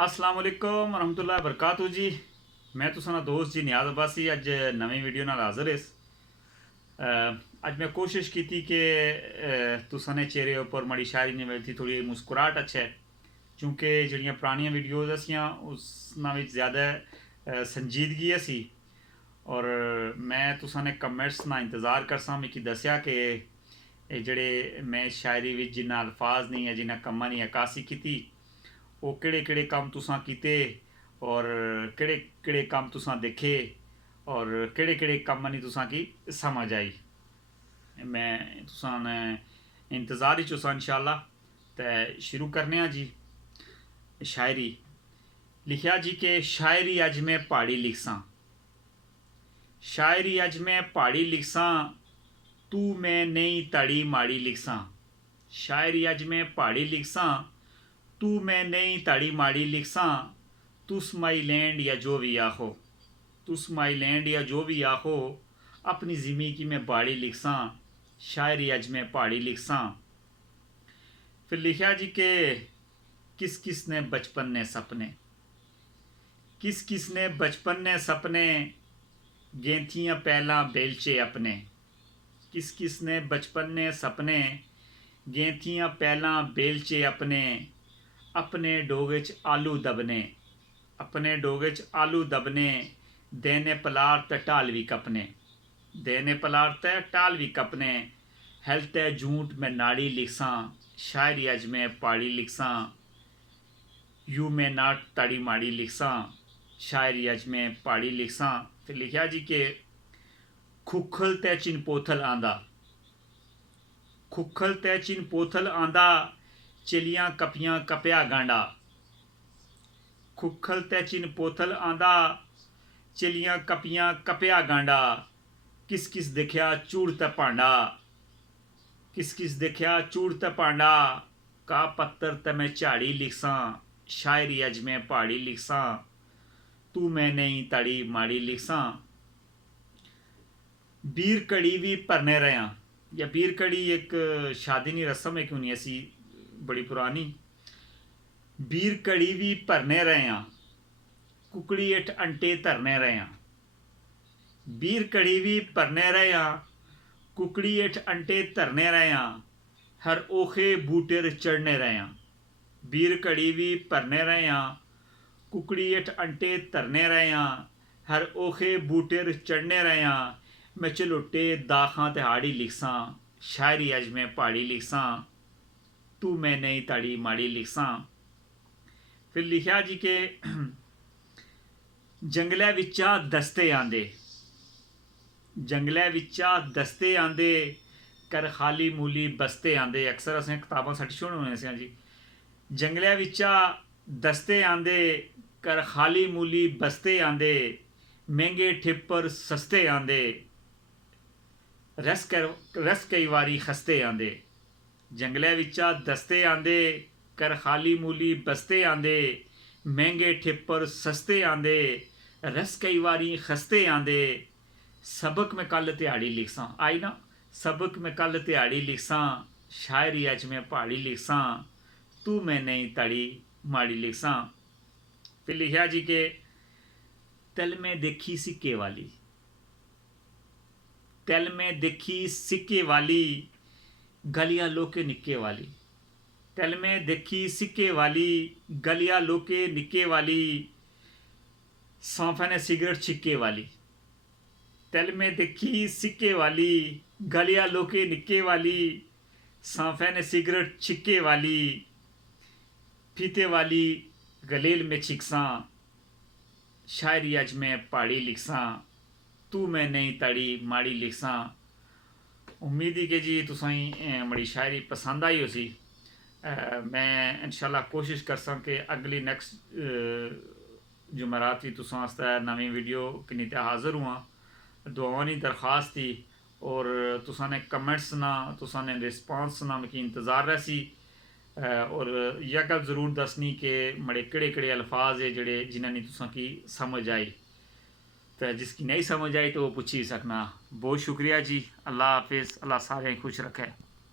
अस्सलाम वालेकुम रहमतुल्लाहि बरकातहू जी। मैं तुसाना दोस्त जी नियाज अब्बासी अज नवी वीडियो नाल हाज़र इस। अज मैं कोशिश की थी कि तुसाने चेहरे उपर मड़ी शायरी ने मिलती थोड़ी मुस्कुराहट अच्छा है, क्योंकि जड़ियाँ पुरानियां वीडियोज़ असियां उसना विच ज़्यादा संजीदगी सी। और मैं तुसाने कमेंट्स ना इंतज़ार करसा मिकी दस्या कि जड़े मैं शायरी विच जिन्ना अल्फाज नहीं है जिन्ना कम्मा नहीं अक्कासी की वो केड़े केड़े काम तुसां कीते और केड़े केड़े काम तुसां देखे और केड़े केड़े काम नहीं तुसां की समझ आई। मैं तुसां ने इंतज़ार ही चुसा इंशाल्लाह। तो शुरू करने जी। शायरी लिखिया जी के शायरी अज मैं पहाड़ी लिखसां, शायरी अज मैं पहाड़ी लिखसां, तू मैं नहीं तड़ी माड़ी लिखसां। शायरी अज मैं पहाड़ी लिखसां, तू मैं नहीं ताड़ी माड़ी लिखसां। तुस माई लैंड या जो भी आखो, तुस माई लैंड या जो भी आखो, अपनी ज़िमी की मैं बाड़ी लिखसां। शायरी अज मैं पहाड़ी लिखसां। फिर लिखा जी के किस किस ने बचपन ने सपने, किस किस ने बचपन ने सपने, गेंथियाँ पहला बेलचे अपने। किस किस ने बचपन ने सपने, गेंथियाँ पहला बेलचे अपने। अपने डोगे च आलू दबने, अपने डोगे च आलू दबने, देने पलार ते ढाल भी कपने। देने पलार ते ढाल भी कपने, हेलते झूठ में नाड़ी लिखसां। शायरी अज मैं पहाड़ी लिखसां, यू मैं नाट ताड़ी माड़ी लिखसां। शायरी अज मैं पहाड़ी लिखसां। फिर लिखा जी के खुखल ते चिनपोथल आंदा, खुखल ते चिनपोथल आंदा, चिलियां कपियां कपया गांडा। खुखल ते चिनपोथल आंदा, चिलियां कपियां कपया गांडा। किस किस देखिया चूड़ ते भांडा, किस किस देखिया चूड़ ते भांडा, का पत्तर ते मैं झाड़ी लिखसां। शायरी अज मैं पहाड़ी लिखसां, तू मैं नहीं तड़ी माड़ी लिखसां। बीर कड़ी भी भरने रहा, या बीर कड़ी एक शादी नी रस्म है, क्यों नहीं ऐसी बड़ी पुरानी। बीर कड़ी भी भरने रहा, कुकड़ी हेठ अंटे धरने रहा। बीर कड़ी भी भरने रहा, कुकड़ी हेठ अंटे धरने रहा, हर ओखे बूटे चढ़ने रहा। बीर कड़ी भी भरने रहा, कुकड़ी हेठ अंटे धरने रहा, हर ओखे बूटे चढ़ने रहा। मैं झलोटे दाखां ते हाड़ी लिखसां। शायरी अज मैं पहाड़ी लिखसां, तू मैं नहीं ताड़ी माड़ी लिखसां। फिर लिखा जी के जंगलै विच्चा दस्ते आंदे, जंगलै विच्चा दस्ते आंदे, कर खाली मूली बस्ते आंदे। अक्सर असें कताबां सट्टी छोड़ने असें जी। जंगलै विच्चा दस्ते आंदे, कर खाली मूली बस्ते आंदे, महंगे ठिप्पर सस्ते आंदे, रस कई वारी खस्ते आंदे। जंगलै विच्चा दस्ते आंदे, कर खाली मूली बस्ते आंदे, महंगे ठिप्पर सस्ते आंदे, रस कई वारी खस्ते आंदे। सबक मैं कल ध्याड़ी लिखसां, आई ना। सबक मैं कल ध्याड़ी लिखसां, शायरी अज मैं पहाड़ी लिखसां, तू मैं नहीं तड़ी माड़ी लिखसां। फिर लिखा जी के तल में देखी सिक्के वाली, तल में देखी सिक्के वाली, गलिया लोके निक्के वाली। तल में देखी सिक्के वाली, गलिया लोके निक्के वाली, सांफा ने सिगरेट छिक्के वाली। तल में देखी सिक्के वाली, गलिया लोके निक्के वाली, सांफा ने सिगरेट छिक्के वाली, फीते वाली गलेल में छिकसां। शायरी अज मैं पहाड़ी लिखसां, तू मैं नहीं तड़ी माड़ी लिखसां। उम्मीद ही कि जी तुसें मड़ी शायरी पसंद आई उसी। मैं इंशाल्लाह कोशिश करसां कि अगली नेक्स्ट जुमेरात भी तुसां आस्तै नवी वीडियो कन्नै ते हाज़र हुआं। दुआवां दी दरखास्त थी और तुसां ने कमेंट्स ना, तुसां ने रिस्पांस ना मिगी इंतज़ार रहसी। और यह गल जरूर दसनी कि मड़े केड़े केड़े अल्फाज है जेड़े जिन्हें नहीं तुसां की समझ आई। तो जिसकी नहीं समझ आई तो वो पूछी सकना। बहुत शुक्रिया जी। अल्लाह हाफिज़। अल्लाह सारे खुश रखे।